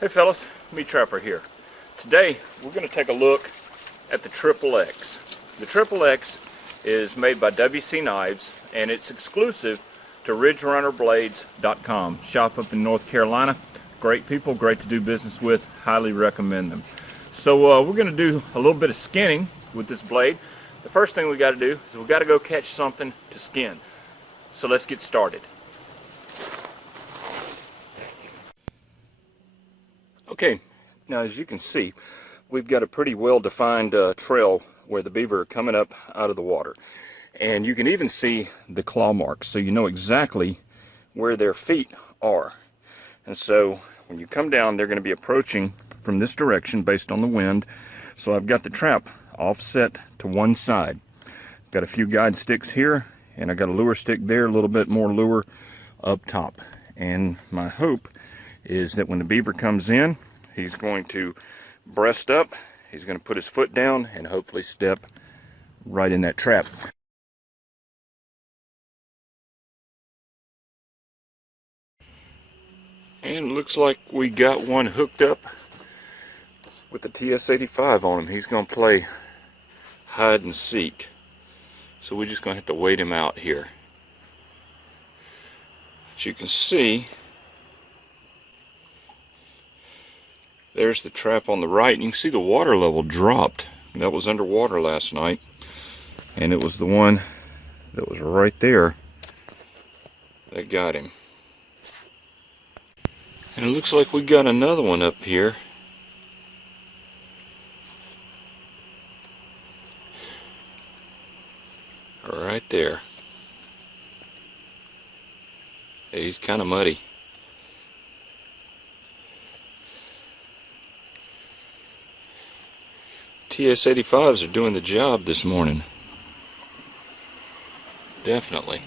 Hey fellas, Meat Trapper here. Today we're going to take a look at the Triple X. The Triple X is made by WC Knives and it's exclusive to RidgeRunnerBlades.com. Shop up in North Carolina. Great people, great to do business with. Highly recommend them. So we're going to do a little bit of skinning with this blade. The first thing we got to do is we got to go catch something to skin. So let's get started. Okay, now as you can see, we've got a pretty well-defined trail where the beaver are coming up out of the water. And you can even see the claw marks, so you know exactly where their feet are. And so when you come down, they're going to be approaching from this direction based on the wind. So I've got the trap offset to one side. Got a few guide sticks here, and I got a lure stick there, a little bit more lure up top. And my hope is that when the beaver comes in, he's going to breast up, he's going to put his foot down, and hopefully step right in that trap. And it looks like we got one hooked up with the TS-85 on him. He's going to play hide and seek. So we're just going to have to wait him out here. As you can see, there's the trap on the right, and you can see the water level dropped. That was underwater last night, and it was the one that was right there that got him. And it looks like we got another one up here. Right there. Hey, he's kind of muddy. TS-85s are doing the job this morning. Definitely.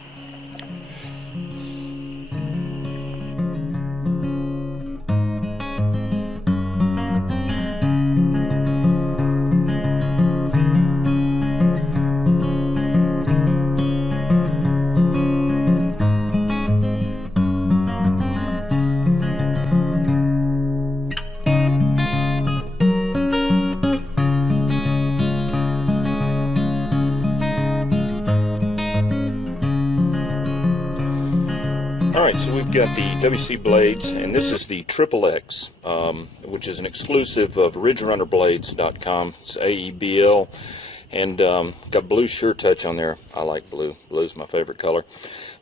Alright, so we've got the WC blades, and this is the Triple X, which is an exclusive of RidgeRunnerBlades.com. It's AEBL, and got blue Sure Touch on there. I like blue. Blue's my favorite color.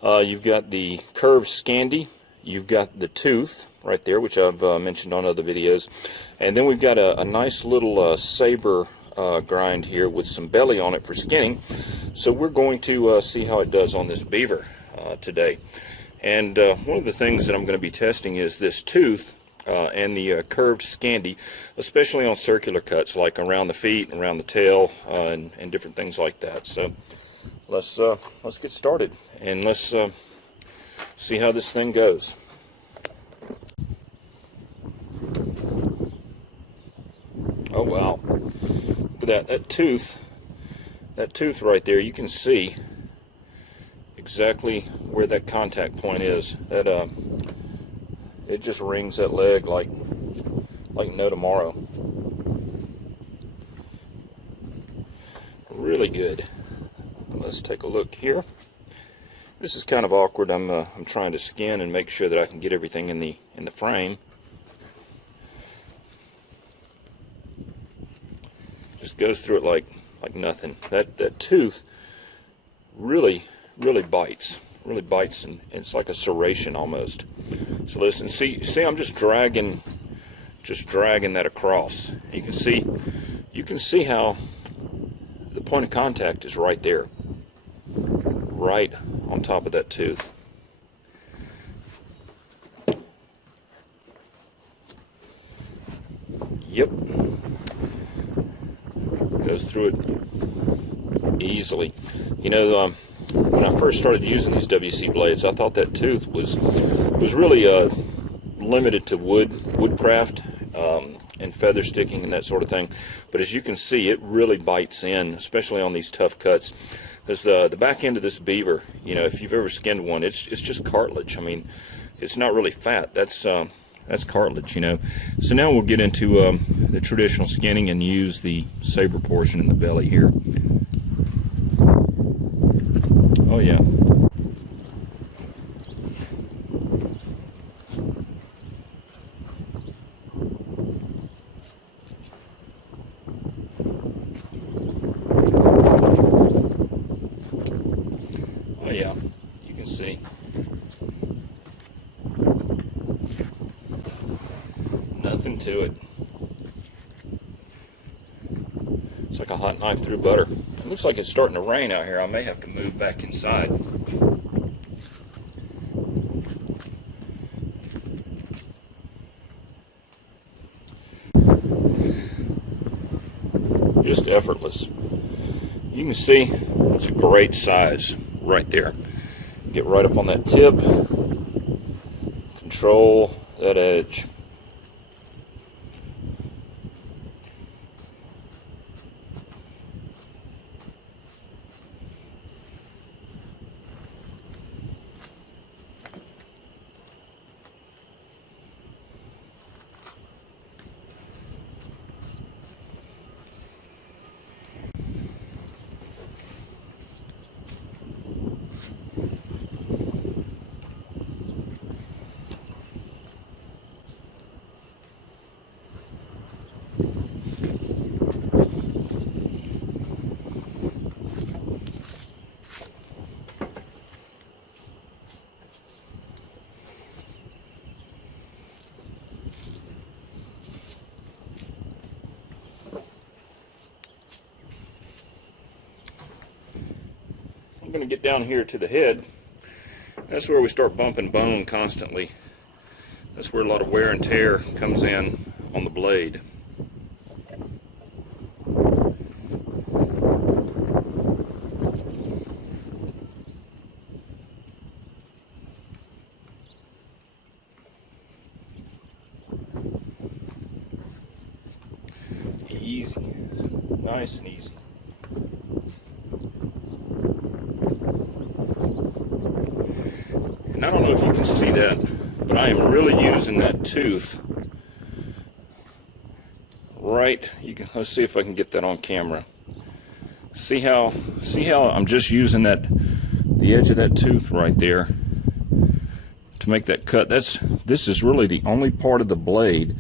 You've got the curved Scandi. You've got the tooth right there, which I've mentioned on other videos. And then we've got a nice little saber grind here with some belly on it for skinning. So we're going to see how it does on this beaver today. And one of the things that I'm going to be testing is this tooth and the curved Scandi, especially on circular cuts like around the feet, around the tail, and different things like that. So let's get started, and let's see how this thing goes. Oh wow! Look at that tooth right there. You can see exactly where that contact point is. That it just rings that leg like no tomorrow. Really good. Let's take a look here. This is kind of awkward. I'm trying to skin and make sure that I can get everything in the frame. Just goes through it like nothing. That tooth really bites, and it's like a serration almost. So listen, see I'm just dragging that across. You can see how the point of contact is right there, right on top of that tooth. Yep, goes through it easily. You know, when I first started using these WC blades, I thought that tooth was really limited to woodcraft and feather sticking and that sort of thing. But as you can see, it really bites in, especially on these tough cuts. Because the back end of this beaver, you know, if you've ever skinned one, it's just cartilage. I mean, it's not really fat. That's That's cartilage, you know. So now we'll get into the traditional skinning and use the saber portion in the belly here. Oh yeah. Oh yeah, you can see. Nothing to it. It's like a hot knife through butter. It looks like it's starting to rain out here. I may have to move back inside. Just effortless. You can see it's a great size right there. Get right up on that tip. Control that edge. I'm going to get down here to the head. That's where we start bumping bone constantly. That's where a lot of wear and tear comes in on the blade. Easy, nice and easy. And I don't know if you can see that, but I am really using that tooth right. Let's see if I can get that on camera. See how I'm just using the edge of that tooth right there to make that cut. This is really the only part of the blade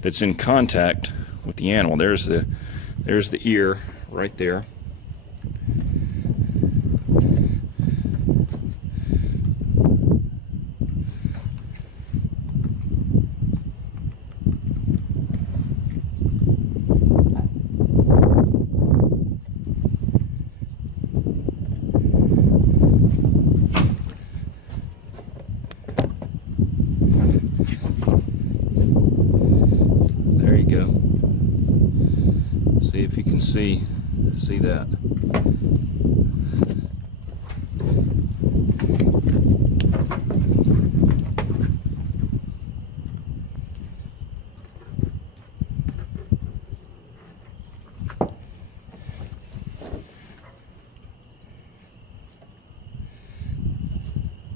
that's in contact with the animal. There's the ear right there. There you go. See if you can see that.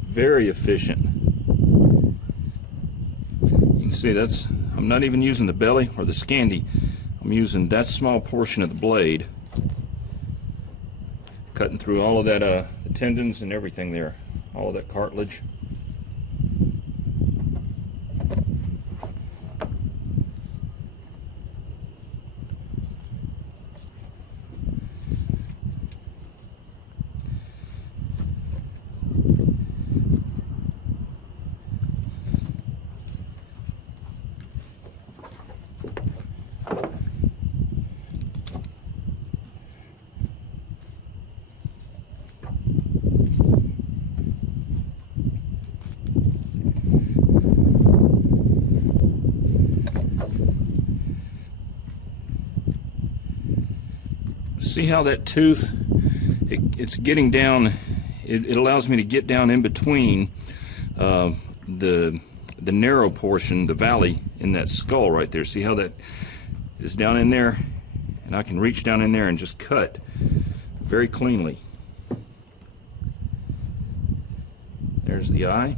Very efficient. You can see I'm not even using the belly or the scandy. I'm using that small portion of the blade, cutting through all of that the tendons and everything there, all of that cartilage. See how that tooth, it's getting down, it allows me to get down in between the narrow portion, the valley in that skull right there. See how that is down in there? And I can reach down in there and just cut very cleanly. There's the eye.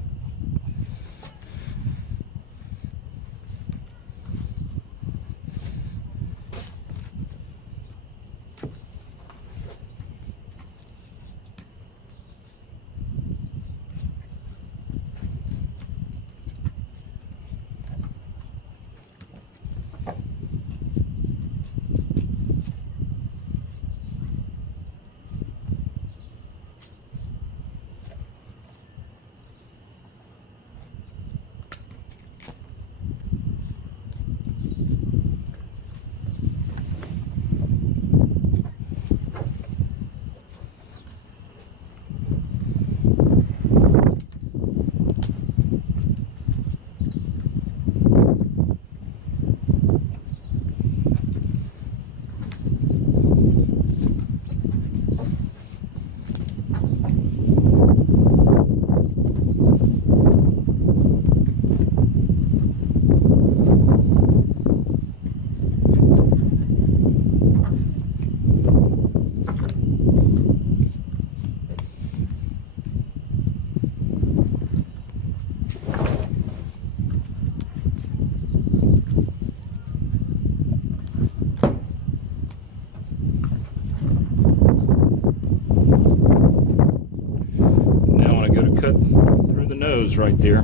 nose right there.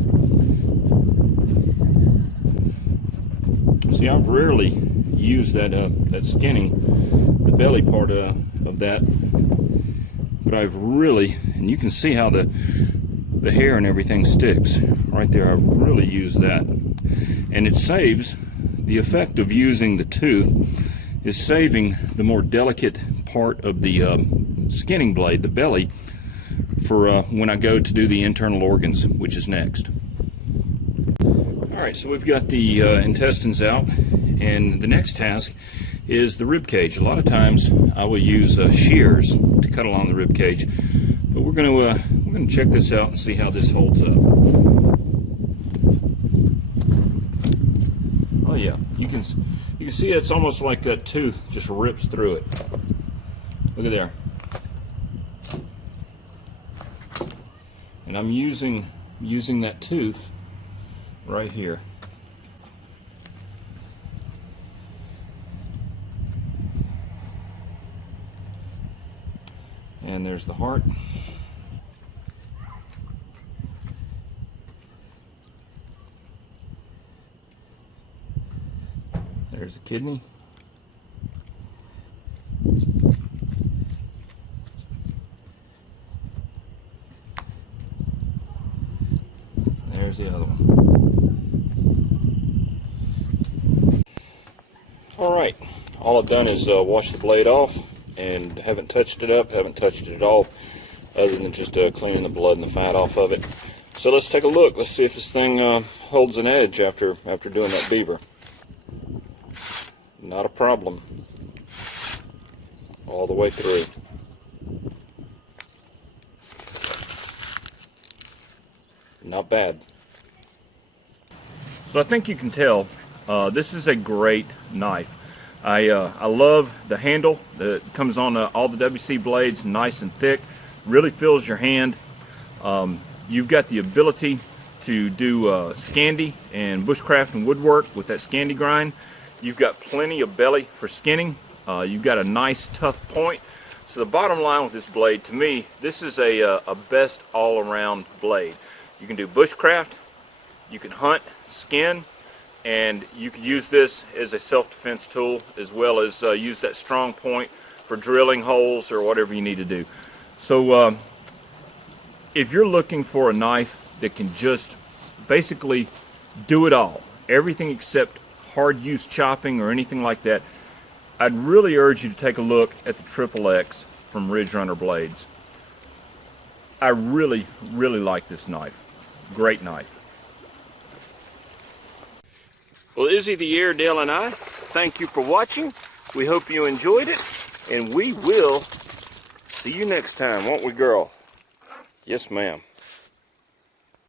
See, I've rarely used that skinning, the belly part of that, but I've really, and you can see how the hair and everything sticks right there. I've really used that, and it saves the effect of using the tooth is saving the more delicate part of the skinning blade, the belly, for when I go to do the internal organs, which is next. Alright, so we've got the intestines out, and the next task is the rib cage. A lot of times I will use shears to cut along the rib cage, but we're going to check this out and see how this holds up. Oh yeah, you can see it's almost like that tooth just rips through it. Look at there. And I'm using that tooth right here. And there's the heart. There's the kidney. There's the other one. Alright, all I've done is wash the blade off, and haven't touched it up, haven't touched it at all, other than just cleaning the blood and the fat off of it. So let's take a look. Let's see if this thing holds an edge after doing that beaver. Not a problem. All the way through. Not bad. So I think you can tell this is a great knife. I love the handle that comes on all the WC blades, nice and thick, really fills your hand. You've got the ability to do Scandi and bushcraft and woodwork with that Scandi grind. You've got plenty of belly for skinning. You've got a nice tough point. So the bottom line with this blade, to me, this is a best all-around blade. You can do bushcraft, you can hunt, skin, and you can use this as a self-defense tool, as well as use that strong point for drilling holes or whatever you need to do. So if you're looking for a knife that can just basically do it all, everything except hard use chopping or anything like that, I'd really urge you to take a look at the XXX from RidgeRunner blades. I really, really like this knife. Great knife. Well, Izzy the Airedale and I thank you for watching. We hope you enjoyed it, and we will see you next time, won't we, girl? Yes, ma'am.